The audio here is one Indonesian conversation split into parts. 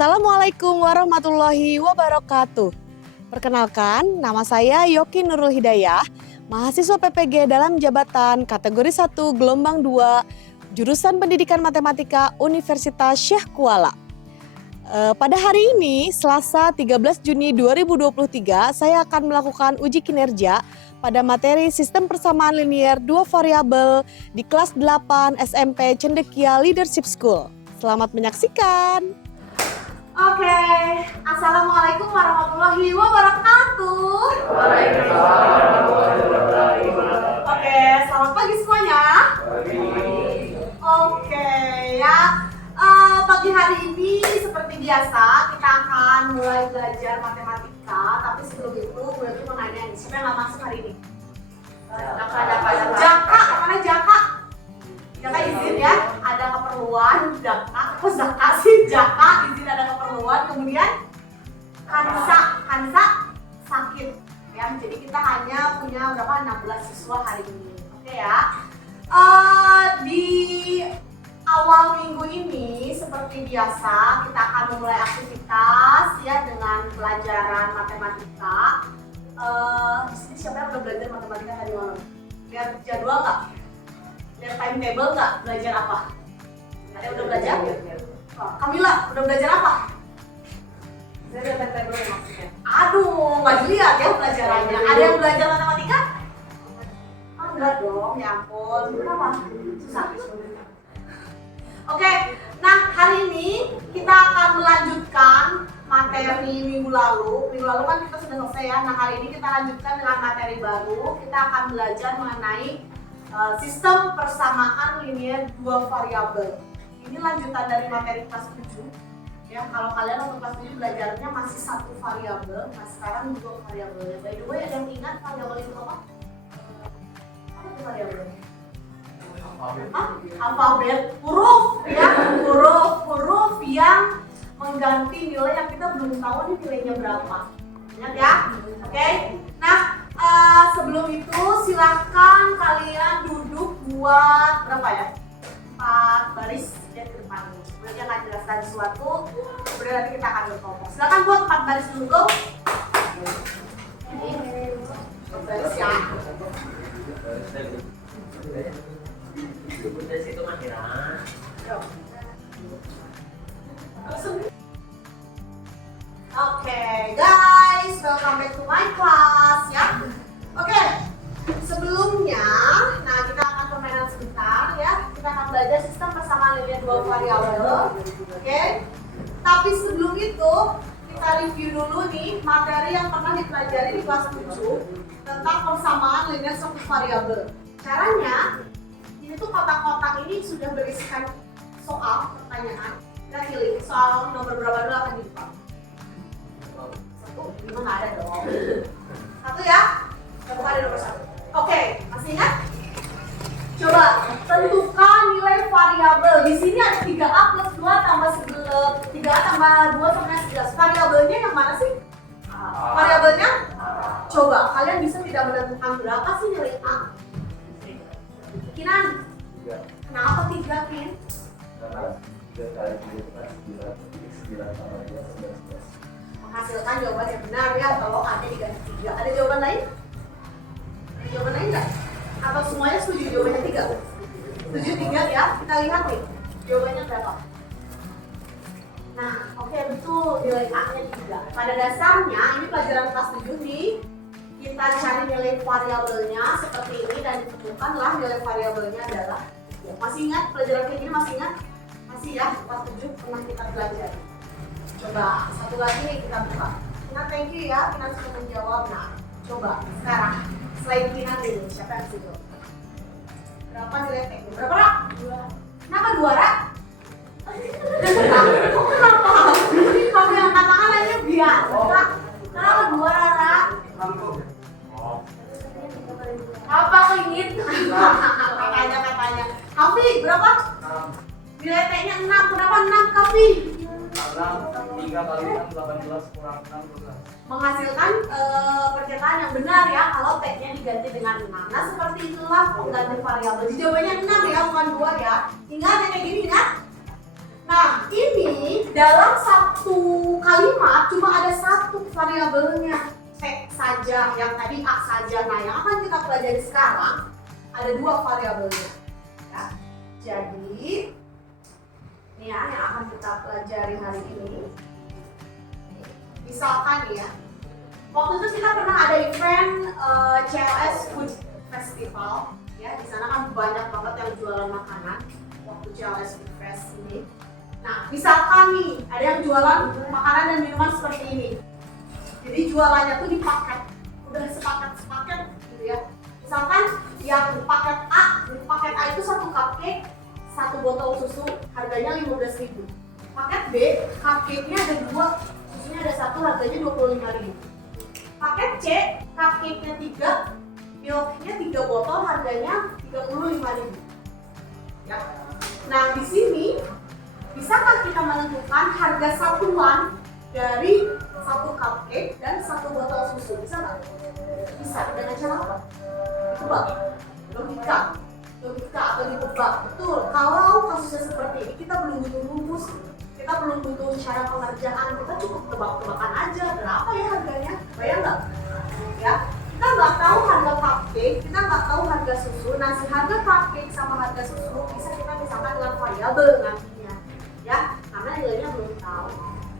Assalamualaikum warahmatullahi wabarakatuh. Perkenalkan, nama saya Yoki Nurul Hidayah, mahasiswa PPG dalam jabatan kategori 1 gelombang 2, jurusan Pendidikan Matematika Universitas Syekh Kuala. Pada hari ini, Selasa 13 Juni 2023, saya akan melakukan uji kinerja pada materi Sistem Persamaan Linier 2 Variabel di kelas 8 SMP Cendekia Leadership School. Selamat menyaksikan. Oke, Assalamualaikum warahmatullahi wabarakatuh. Oke, selamat pagi semuanya. Oke ya, pagi hari ini seperti biasa kita akan mulai belajar matematika. Tapi sebelum itu, gue mau nanya nih, siapa yang nggak masuk hari ini? Jaka, mana Jaka? Jaka izin ya, ada keperluan. Jaka izin ada keperluan. Kemudian Kansa sakit ya. Jadi kita hanya punya berapa? 16 siswa hari ini. Oke ya. Di awal minggu ini seperti biasa kita akan memulai aktivitas ya dengan pelajaran matematika. Siapa yang udah belajar matematika hari malam? Lihat jadwal nggak? Lihat timetable nggak? Belajar apa? Ada yang udah belajar? Kamila, udah belajar apa? Saya lihat timetable maksudnya. Aduh, nggak dilihat ya pelajarannya. Ada yang belajar matematika? Oh, enggak dong, ya ampun. Kenapa? Susah. Oke, nah hari ini kita akan melanjutkan materi minggu lalu. Minggu lalu kan kita sudah selesai ya. Nah hari ini kita lanjutkan dengan materi baru. Kita akan belajar mengenai sistem persamaan linier 2 variabel. Ini lanjutan dari materi kelas 7. Ya, kalau kalian waktu kelas 7 belajarnya masih 1 variabel, nah sekarang 2 variabel. By the way, ada yang ingat variabel itu apa? Apa itu variabelnya? Alfabet, huruf ya, huruf yang mengganti nilai yang kita belum tahu nih nilainya berapa. Ingat ya? Oke. Nah, sebelum itu silahkan kalian duduk buat berapa ya? 4 baris ya di depan. Kemudian akan jelaskan sesuatu, kemudian nanti kita akan berkelompok. Silahkan buat 4 baris dulu, go. Ini 4 baris ya. Dari situ mah ya. Oke, guys, welcome back to my class ya. Oke, sebelumnya, nah kita akan permainan sebentar ya. Kita akan belajar sistem persamaan linier 2 variabel. Oke. Tapi sebelum itu, kita review dulu nih materi yang pernah dipelajari di kelas 7 tentang persamaan linier 1 variabel. Caranya, ini tuh kotak-kotak ini sudah berisikan soal pertanyaan. Kita pilih soal nomor berapa dulu akan di depan. 1, ini nggak ada dong. 1 ya, kita buka di nomor 1. Oke, masih ingat? Coba tentukan nilai variabel. Di sini ada 3A plus 2 tambah 3A tambah 2 sama 11. Variabelnya yang mana sih? Variabelnya? Coba kalian bisa tidak menentukan berapa sih nilai A? Kinan? Kenapa 3, Kin? Karena 3 kali 3 itu kan 9 sama 2 11. Menghasilkan jawaban yang benar ya kalau A-nya diganti 3. Ada jawaban lain? Ada jawaban lain nggak? Atau semuanya setuju jawabannya 3? Setuju 3 ya? Kita lihat nih jawabannya berapa. Nah, oke, betul, nilai A-nya 3. Pada dasarnya ini pelajaran kelas 7 nih. Kita cari nilai variabelnya seperti ini dan ditentukanlah nilai variabelnya adalah ya, masih ingat pelajaran kayak gini, masih ingat? Masih ya, kelas 7 pernah kita belajar. Coba satu lagi nih kita buka. Kina thank you ya, Kina sudah menjawab. Nah, coba sekarang selain Kina ini siapa yang sudah? Berapa nilai T? Berapa Ra? 2. Kenapa 2 Ra? Kenapa? Ini kamu yang angkat tangan aja biasa. Kenapa 2 Ra? Apa keingin? Katanya. Kavi berapa? Nilai T-nya 6. Kenapa 6 Kavi? 3 kali 6 18 kurang 6 menghasilkan perkataan yang benar ya kalau T-nya diganti dengan 6. Nah seperti itulah pengganti variabel. Jawabannya 6 ya, bukan 2 ya. Ingat yang kayak gini, ingat? Nah, ini dalam satu kalimat cuma ada satu variabelnya, T saja, yang tadi A saja. Nah, yang akan kita pelajari sekarang ada dua variabelnya. Ya. Jadi, ini ya yang akan kita pelajari hari ini. Misalkan ya, waktu itu kita pernah ada event CLS Food Festival. Ya, di sana kan banyak banget yang jualan makanan waktu CLS Food Fest ini. Nah, misalkan nih ada yang jualan makanan dan minuman seperti ini. Jadi jualannya tuh di paket, udah sepaket gitu ya. Misalkan yang paket A itu satu cupcake, satu botol susu, harganya 15.000. Paket B, cupcake-nya ada dua, susunya ada satu, harganya 25.000. Paket C, cupcake-nya 3, milk-nya 3 botol, harganya 35.000. Ya. Nah, di sini bisakah kita menentukan harga satuan dari satu cupcake dan satu botol susu? Bisa nggak? Bisa. Dengan cara apa? Ditebak. Logika atau ditebak. Betul. Kalau kasusnya seperti ini, kita belum butuh rumus, kita belum butuh cara pengerjaan, kita cukup tebak-tebakan aja berapa ya harganya. Bayang nggak? Ya. Kita nggak tahu harga cupcake, kita nggak tahu harga susu. Nah, si harga cupcake sama harga susu bisa kita misalkan dengan variabel nantinya. Ya, karena nilainya belum tahu.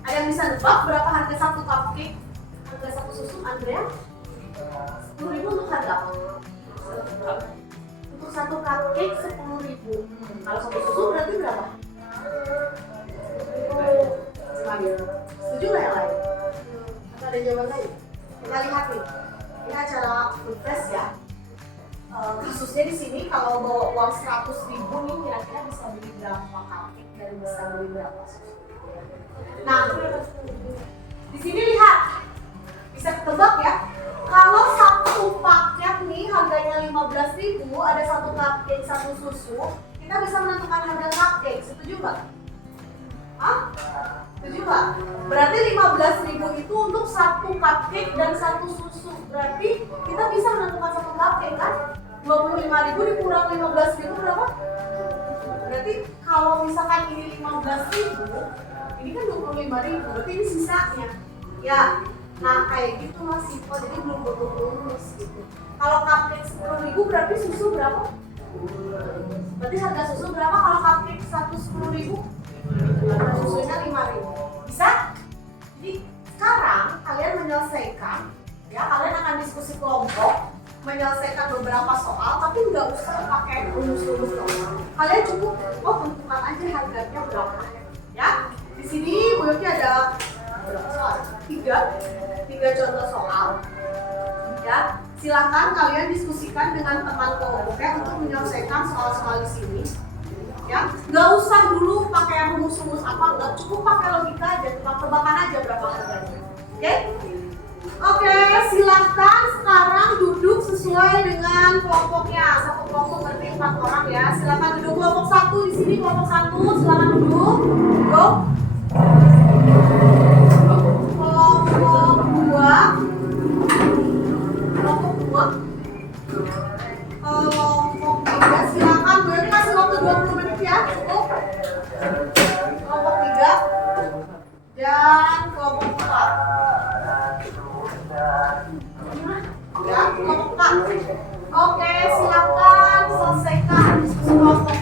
Ada yang bisa nebak berapa harga satu cupcake, harga satu susu? Andrea? 10.000 untuk harga apa? Untuk satu cupcake 10.000. Kalau satu susu berarti berapa? 10.000. Setuju nggak yang lain? Atau ada jawaban lain? Kita lihat nih. Ini acara food fest ya. Kasusnya di sini kalau bawa uang 100.000 nih kira-kira bisa beli berapa cupcake dan bisa beli berapa susu. Nah, di sini lihat, bisa ketebak ya. Kalau satu paket nih harganya 15.000, ada satu cupcake, satu susu, kita bisa menentukan harga cupcake. Setuju nggak? Hah? Setuju nggak? Berarti 15.000 itu untuk satu cupcake dan satu susu. Berarti kita bisa menentukan satu cupcake kan? 25.000 dikurang 15.000 berapa? Berarti kalau misalkan ini 15.000, ini kan 25.000, berarti ini sisanya. Ya, nah kayak gitu Mas Sipo, jadi belum lurus gitu. Kalau cupcake 10.000 berarti susu berapa? Berarti harga susu berapa kalau cupcake 10.000? Harga susunya 5.000. Bisa? Jadi sekarang kalian menyelesaikan, ya kalian akan diskusi kelompok, menyelesaikan beberapa soal, tapi nggak usah pakai rumus-rumus dong. Kalian cukup tentukan aja harganya berapa. Ya, di sini Bu Yoki ada berapa soal? 3 contoh soal. Ya, silakan kalian diskusikan dengan teman kelompoknya untuk menyelesaikan soal-soal di sini. Ya, nggak usah dulu pakai rumus-rumus apa, nggak cukup pakai logika aja, tebak-tebakan aja berapa harganya. Oke? Oke, silahkan sekarang duduk sesuai dengan kelompoknya. Satu kelompok berarti 4 orang ya. Silahkan duduk kelompok 1 di sini, kelompok 1 silahkan duduk. Go. Kelompok 2. Kelompok 2. Kelompok 3 silahkan. Berarti kasih waktu 20 menit ya. Cukup. Kelompok 3 dan kelompok 4. Ya, kelompok 4. Oke, silakan selesaikan diskusi kelompok.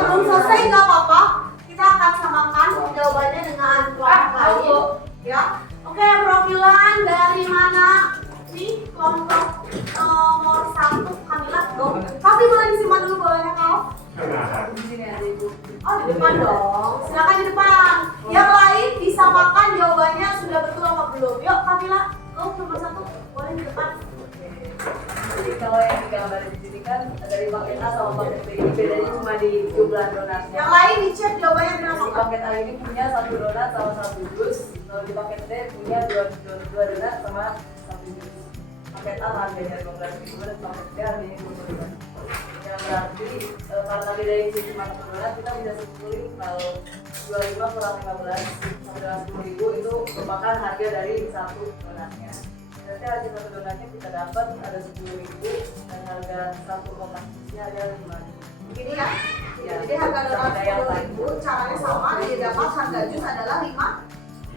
belum selesai nggak apa-apa. Kita akan samakan jawabannya dengan kelompok lain. Ya. Oke, profilan dari mana? Nih, kelompok nomor 1 Kamila. Tapi boleh disimpan dulu bolanya kau? Di sini ada Ibu. Oh, di depan dong. Silakan di depan. Yang lain disamakan jawabannya sudah betul apa belum? Yuk, Kamila. Kau nomor 1 boleh di depan. Jadi kalau yang digambar di sini kan dari paket A sama paket B ini bedanya cuma di jumlah donatnya. Yang lain dicek jawabannya Di berapa? paket A ini punya 1 donat sama 1 jus. Kalau di paket B punya 2 donat sama 1 jus. Paket A harganya 12.000 dan paket B harganya 20.000. Yang berarti karena bedanya di sini cuma 1 donat, kita bisa simpulin kalau 25 kurang 15 sama dengan 10.000 itu merupakan harga dari 1 donatnya. Berarti harga 1 donatnya kita dapat ada 10.000 dan harga 1 kotaknya ada 5.000. Begini ya. Ya, Jadi harga donat sama yang 10.000, caranya sama, dia dapat harga jus adalah 5.000.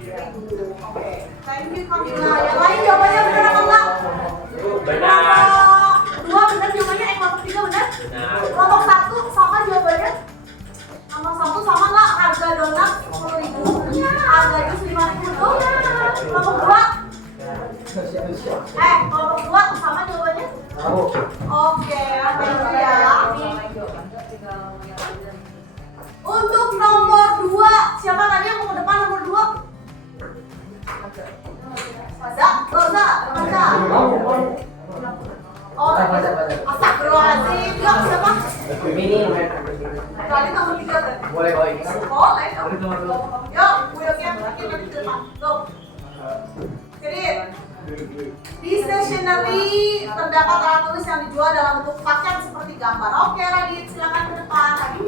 Iya. Oke. Thank you Kamila. Yang lain jawabannya benar apa enggak? Benar. Kelompok 2 benar jawabannya, kelompok 3 benar? Kelompok 1 sama jawabannya? Nomor 1 sama nggak? Harga donat 10.000, harga jus 5.000 betul? Kelompok 2? Kelompok 2 sama jawabannya? Oke, thank you ya. Untuk nomor 2, siapa tadi yang mau ke depan nomor 2? Roza. Oh, astagfirullahaladzim. Yuk, siapa? Tadi nomor 3 berarti. Boleh bawa ini. Boleh dong. Yuk, Bu Yogi yang terakhir nanti ke depan. Go. Jadi, di stationery terdapat alat tulis yang dijual dalam bentuk paket seperti gambar. Oke, Radit, silakan ke depan. Radit.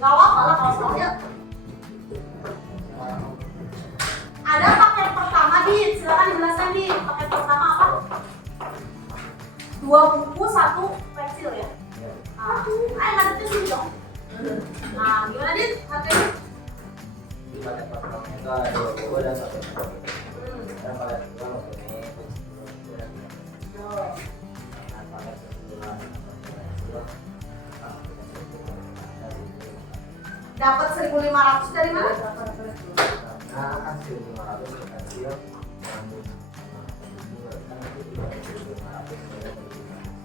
Gak apa-apa lah kalau soalnya. Ada paket pertama, Dit. Silakan dijelaskan, Dit. Paket pertama apa? 2 buku, 1 pensil ya. Ayo harganya sini dong. Nah, gimana, Dit? Harganya? Di paket pertama itu ada 2 buku dan 1 buku. Dan paket kedua mempunyai buku dan paket kedua Dapat 1.500 dari mana? nah kan 1.500 kecil.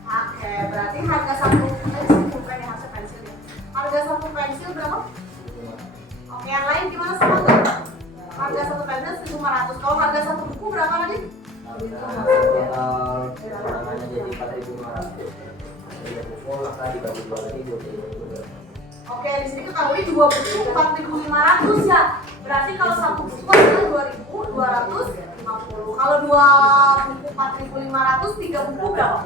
Oke, berarti harga satu pensil bukan ya, harga pensil ya. Harga satu pensil berapa? Oke, yang lain gimana sama tuh? Harga satu pensil 1.500. Kalau harga satu buku berapa tadi? Total kurangannya jadi 4.500. Jadi buku maka dibagi 2 lagi 20.000. Oke, di sini ketahui 2 buku 4.500 ya. Berarti kalau satu buku adalah 2.250. Kalau 2 buku 4.500, 3 buku berapa?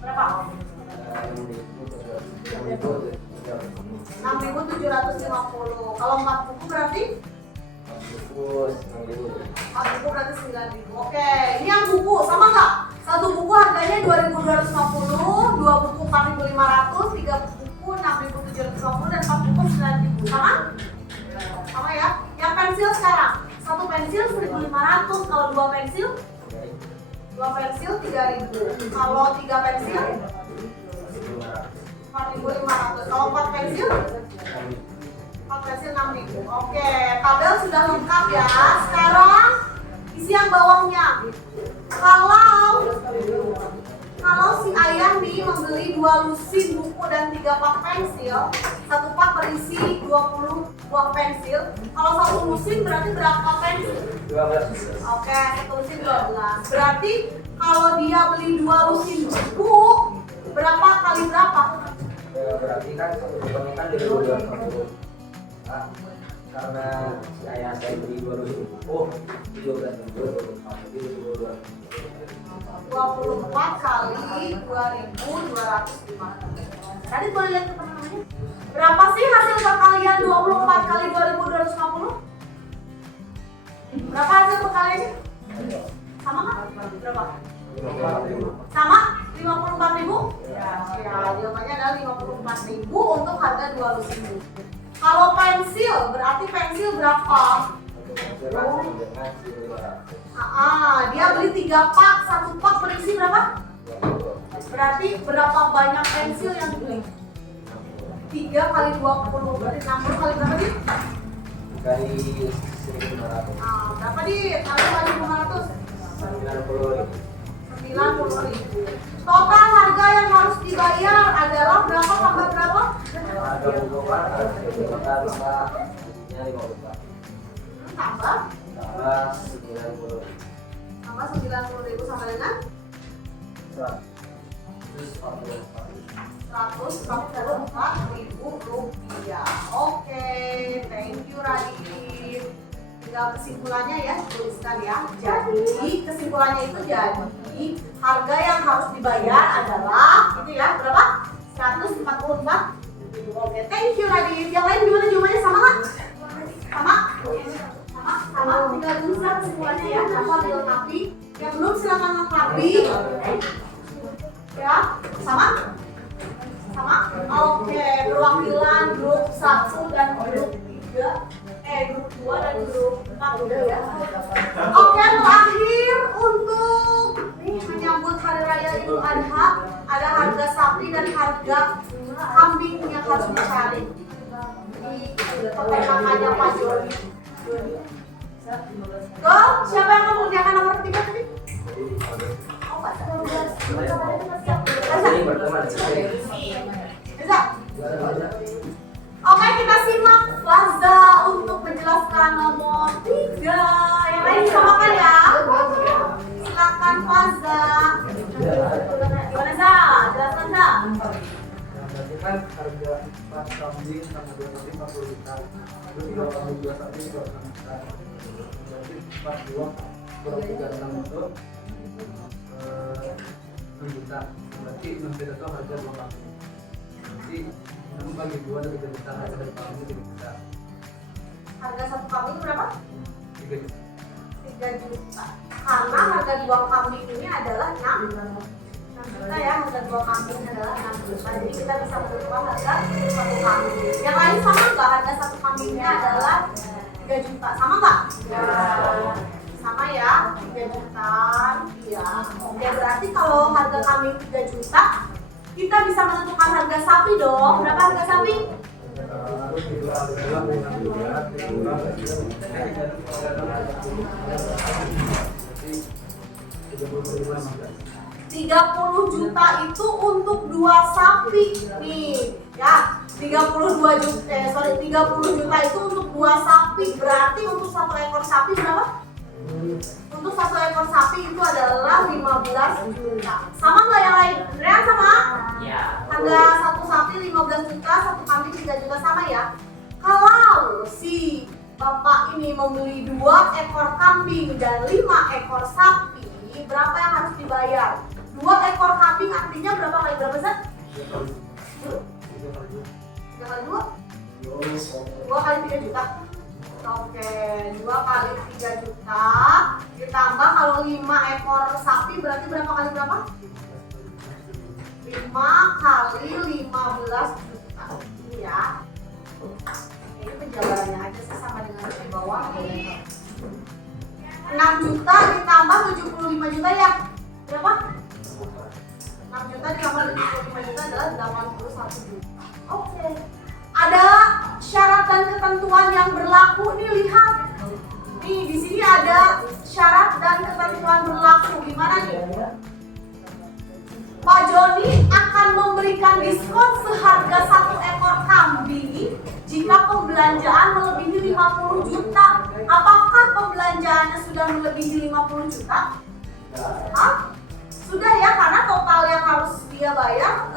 Berapa? 6.750. Kalau 4 buku berarti? 4 buku berarti 9.000. Oke, ini yang buku sama nggak? Satu buku harganya 2.250, 2 buku 4.500, 3 buku 6.750 dan 4 buku 9.000. Sama? Sama ya. Yang pensil sekarang, satu pensil 1.500. Kalau 2 pensil? 2 pensil 3.000. Kalau 3 pensil? 4.500. Kalau 4 pensil? 4 pensil 6.000. Oke, tabel sudah lengkap ya. Sekarang isi yang bawahnya. Kalau si ayah nih membeli 2 lusin buku dan 3 pak pensil, 1 pak berisi 20 buah pensil. Kalau 1 lusin berarti berapa pensil? 12. Oke, 1 lusin 12. Berarti kalau dia beli 2 lusin buku, berapa kali berapa? Berarti kan satu bukunya kan 250. Nah, karena si ayah saya beli 2 lusin buku, 12.000, 24 kali 2.250. Tadi boleh lihat ke teman-temannya? Berapa sih hasil perkalian 24 kali 2.250? Berapa hasil perkaliannya? Sama nggak? Berapa? 54.000. Sama? 54.000? Ya, jawabannya adalah 54.000 untuk harga 2 lusin buku. Kalau pensil, berarti pensil berapa? Dia beli 3 pak, 1 pak berisi berapa? Berarti berapa banyak pensil yang dibeli? 3 kali 20, berarti 60 kali berapa Dit? Kali 1.500. Berapa Dit? 60 kali 500? 90.000. Total harga yang harus dibayar adalah berapa tambah berapa? Harga pokoknya harus dibakar tambah gajinya 50 Pak. Tambah Tambah 90. tambah 90.000 sama dengan 144.000 rupiah. Oke, thank you Radit. Tinggal kesimpulannya ya, tuliskan ya. Jadi kesimpulannya itu jadi harga yang harus dibayar adalah itu ya berapa? 144. Oke, thank you Radit. Yang lain gimana jawabannya sama nggak? Sama? Sama. Tinggal tuliskan kesimpulannya ya. Apa dilengkapi? Yang belum silakan lengkapi. Ya, sama? Sama? Oke, perwakilan grup 1 dan grup 3 grup 2 dan grup 4 udah ya. Oke, terakhir untuk menyambut Hari Raya Idul Adha ada harga sapi dan harga kambing yang harus dicari di peternakannya Pak Joni. Go, siapa yang mengerjakan nomor 3 tadi? Oh, Pak, 12. Ini berteman. Bisa? Oke, kita simak Faza untuk menjelaskan nomor 3. Yang lain disamakan ya. Silakan Faza. Gimana Za? Jelaskan Za. Berarti kan harga 4 kambing sama 2 sapi 40 juta. Terus 2 kambing 2 sapi 26 juta. Berarti 42 kurang 36 itu 6 juta. Berarti 6 juta itu harga 2 kambing. Berarti 6 bagi 2 dari 3 juta, harga dari kambing 3 juta. Harga satu kambing berapa? 3 juta. 3 juta. Karena harga 2 kambing ini adalah 6 juta ya. Harga 2 kambing adalah 6 juta. Jadi kita bisa menentukan harga satu kambing. Yang lain sama nggak? Harga satu kambingnya adalah 3 juta. Sama nggak? Ya. Sama ya, 3 juta. Iya. Oke, berarti kalau harga kambing 3 juta, kita bisa menentukan harga sapi dong. Berapa harga sapi? Terus itu harga 6 juta, dikurang dari 30 juta itu untuk 2 sapi nih ya. 30 juta itu untuk 2 sapi. Berarti untuk 1 ekor sapi berapa? Untuk 1 ekor sapi itu adalah 15 juta. Sama nggak yang lain? Beneran sama? Ya. Harga 1 sapi 15 juta, 1 kambing 3 juta, sama ya? Kalau si bapak ini membeli 2 ekor kambing dan 5 ekor sapi, berapa yang harus dibayar? 2 ekor kambing artinya berapa kali berapa Zat? 3 kali 2? 2 kali 3 juta. Oke, 2 kali 3 juta ditambah kalau 5 ekor sapi berarti berapa kali berapa? 5 kali 15 juta. Ini ya. Ini penjabarannya aja sih sama dengan di bawah. 6 juta ditambah 75 juta ya. Berapa? 6 juta ditambah 75 juta adalah 81 juta. Oke. Ada syarat dan ketentuan yang berlaku nih, lihat. Nih di sini ada syarat dan ketentuan berlaku. Gimana nih? Pak Joni akan memberikan diskon seharga 1 ekor kambing jika pembelanjaan melebihi 50 juta. Apakah pembelanjaannya sudah melebihi 50 juta? Hah? Sudah ya, karena total yang harus dia bayar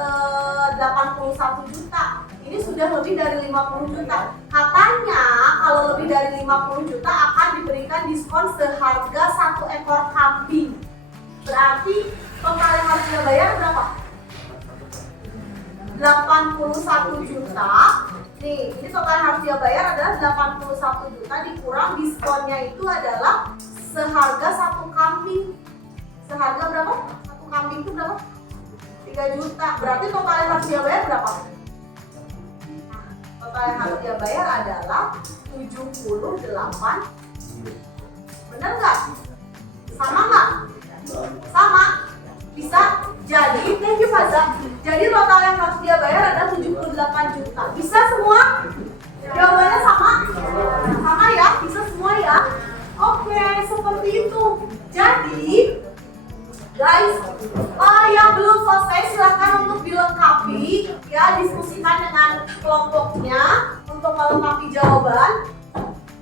81 juta. Ini sudah lebih dari 50 juta. Katanya kalau lebih dari 50 juta akan diberikan diskon seharga 1 ekor kambing. Berarti total yang harus dia bayar berapa? 81 juta. Nih, ini total yang harus dia bayar adalah 81 juta dikurang diskonnya itu adalah seharga 1 kambing. Seharga berapa? 1 kambing itu berapa? 3 juta. Berarti total yang harus dia bayar berapa? Total yang harus dia bayar adalah 78. Bener nggak? Sama nggak? Sama. Bisa. Jadi, thank you Jadi total yang harus dia bayar adalah 78 juta. Bisa semua? Jawabannya sama? Sama ya? Bisa semua ya? Oke, seperti itu. Jadi, guys, yang belum selesai silahkan untuk dilengkapi ya, diskusikan dengan kelompoknya untuk melengkapi jawaban.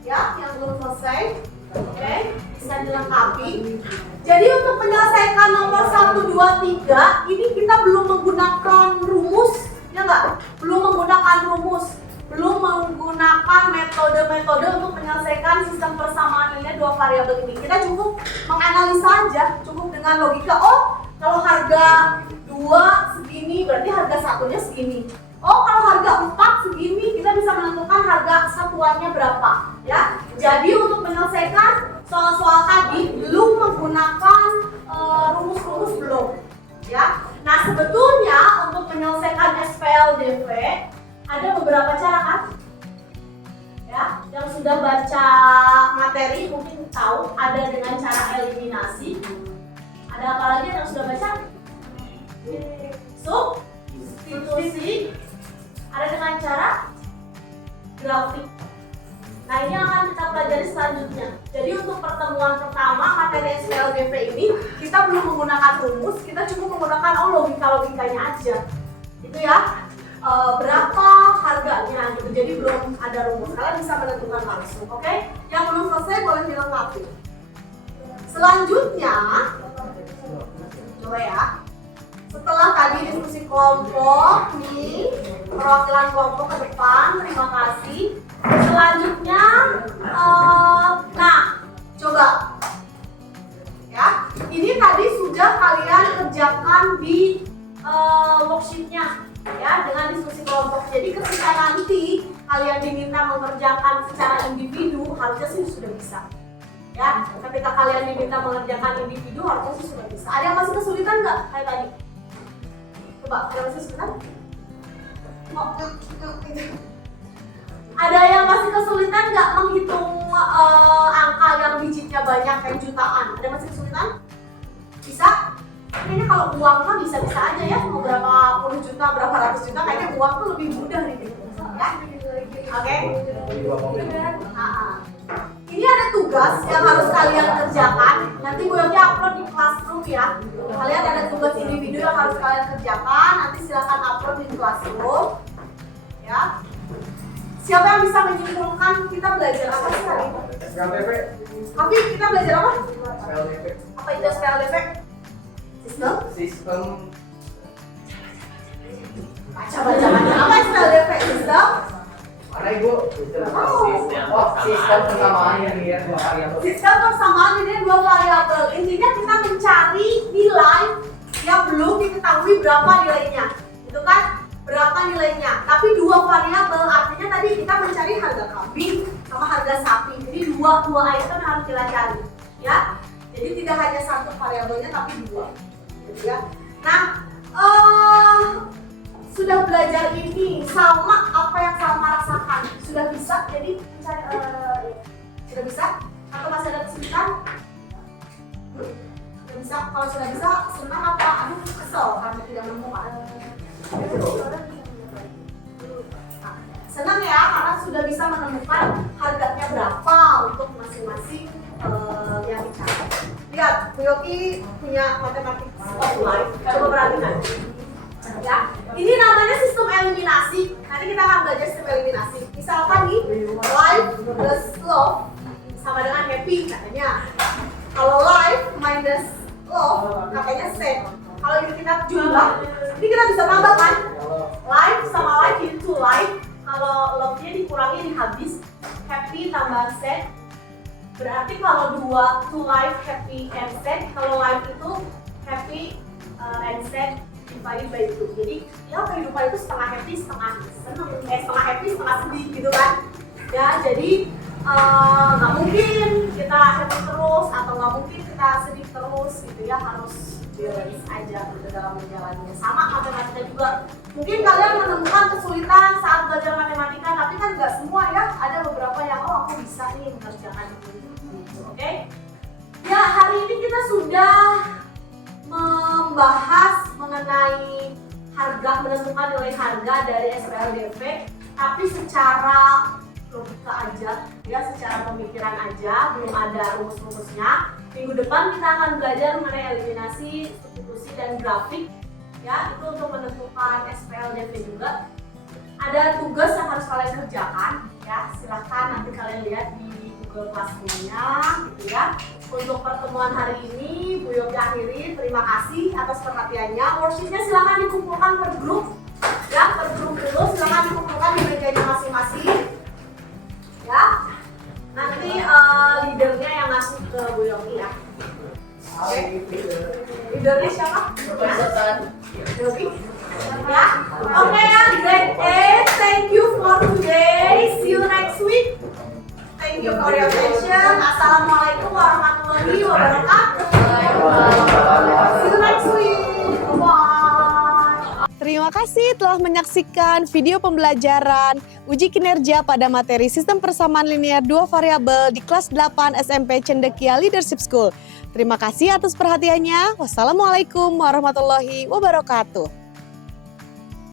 Ya, yang belum selesai, oke, bisa dilengkapi. Jadi untuk menyelesaikan nomor 1, 2, 3, ini kita belum menggunakan rumus, ya enggak? Belum menggunakan rumus, belum menggunakan metode-metode untuk menyelesaikan sistem persamaan linear dua variabel ini. Kita cukup menganalisa aja, cukup dengan logika. Oh, kalau harga 2 segini, berarti harga satunya segini. Oh, kalau harga 4 segini, kita bisa menentukan harga satuannya berapa, ya. Jadi untuk menyelesaikan soal-soal tadi belum menggunakan rumus-rumus belum, ya. Nah, sebetulnya untuk menyelesaikan SPLDV ada beberapa cara kan? Ya, yang sudah baca materi mungkin tahu ada dengan cara eliminasi. Ada apa lagi yang sudah baca? Substitusi. Ada dengan cara grafik. Nah, ini akan kita pelajari selanjutnya. Jadi untuk pertemuan pertama materi SPLDV ini kita belum menggunakan rumus, kita cukup menggunakan logika-logikanya aja. Itu ya. Berapa harganya gitu. Jadi belum ada rumus. Kalian bisa menentukan langsung, oke? Yang belum selesai boleh dilengkapi. Selanjutnya, coba ya. Setelah tadi diskusi kelompok nih, perwakilan kelompok ke depan, terima kasih. Selanjutnya, nah, coba ya. Ini tadi sudah kalian kerjakan di worksheetnya, ya, dengan diskusi kelompok. Jadi ketika nanti kalian diminta mengerjakan secara individu, harusnya sih sudah bisa. Ya, ketika kalian diminta mengerjakan individu, harusnya sih sudah bisa. Ada yang masih kesulitan nggak kayak tadi? Coba, ada masih kesulitan? Ada yang masih kesulitan nggak menghitung angka yang digitnya banyak kayak jutaan? Ada masih kesulitan? Bisa? Kayaknya kalau uang mah bisa-bisa aja ya, mau berapa puluh juta, berapa ratus juta, kayaknya uang tuh lebih mudah nih, ya? Oke? Ini ada tugas yang harus kalian kerjakan. Nanti Bu Yogi upload di Classroom ya. Kalian ada tugas individu yang harus kalian kerjakan. Nanti silakan upload di Classroom. Ya. Siapa yang bisa menyimpulkan kita belajar apa sih hari ini? SPLDV. Tapi kita belajar apa? SPLDV. Apa itu SPLDV? Sistem. Baca-baca. Apa SPLDV? Sistem? Mana Ibu? Sistem persamaan linear dua variabel. Sistem persamaan linear dua variabel. Intinya kita mencari nilai yang belum diketahui berapa nilainya. Itu kan berapa nilainya. Tapi dua variabel artinya tadi kita mencari harga kambing sama harga sapi. Jadi dua item harus kita cari, ya. Jadi tidak hanya satu variabelnya tapi dua. Gitu ya. Nah, sudah belajar ini sama apa yang Salma rasakan? Sudah bisa? Jadi sudah bisa? Atau masih ada kesulitan? Sudah bisa? Kalau sudah bisa, senang apa? Aduh, kesel karena tidak menemukan. Senang ya, karena sudah bisa menemukan harganya berapa untuk masing-masing yang dicari. Lihat, Bu Yogi punya matematik online. Coba perhatikan. Ya, ini namanya sistem eliminasi. Nanti kita akan belajar sistem eliminasi. Misalkan nih, life plus love sama dengan happy katanya. Kalau life minus love katanya set. Kalau ini kita jumlah, ini kita bisa tambah kan? Life sama life into life. Kalau love-nya dikurangi habis, happy tambah set. Berarti kalau dua to life, happy and sad. Kalau life itu happy and sad divided by 2. Jadi ya kehidupan itu setengah happy, setengah senang, setengah happy, setengah sedih gitu kan. Ya, jadi nggak mungkin kita happy terus atau nggak mungkin kita sedih terus gitu ya, harus balance aja gitu dalam menjalannya. Sama matematika juga. Mungkin kalian menemukan kesulitan saat belajar matematika, tapi kan nggak semua ya. Ada beberapa yang aku bisa nih mengerjakan itu. Oke? Ya, hari ini kita sudah membahas mengenai harga, menentukan nilai harga dari SPLDV, tapi secara logika aja, ya secara pemikiran aja, belum ada rumus-rumusnya. Minggu depan kita akan belajar mengenai eliminasi, substitusi, dan grafik, ya itu untuk menentukan SPLDV juga. Ada tugas yang harus kalian kerjakan, ya silahkan nanti kalian lihat di Google Classroom-nya, gitu ya. Untuk pertemuan hari ini, Bu Yopi akhiri. Terima kasih atas perhatiannya. Worksheet-nya silahkan dikumpulkan per grup, ya per grup dulu. Silahkan dikumpulkan di mejanya masing-masing, ya. Nanti leadernya yang masuk ke Bu Yopi ya. Oke. Leadernya siapa? Yopi. Ya. Oke ya, grade 8. Thank you for today. See you next week. Thank you for your attention. Assalamualaikum warahmatullahi wabarakatuh. See you next week. Bye. Terima kasih telah menyaksikan video pembelajaran uji kinerja pada materi sistem persamaan linear dua variabel di kelas 8 SMP Cendekia Leadership School. Terima kasih atas perhatiannya. Wassalamualaikum warahmatullahi wabarakatuh.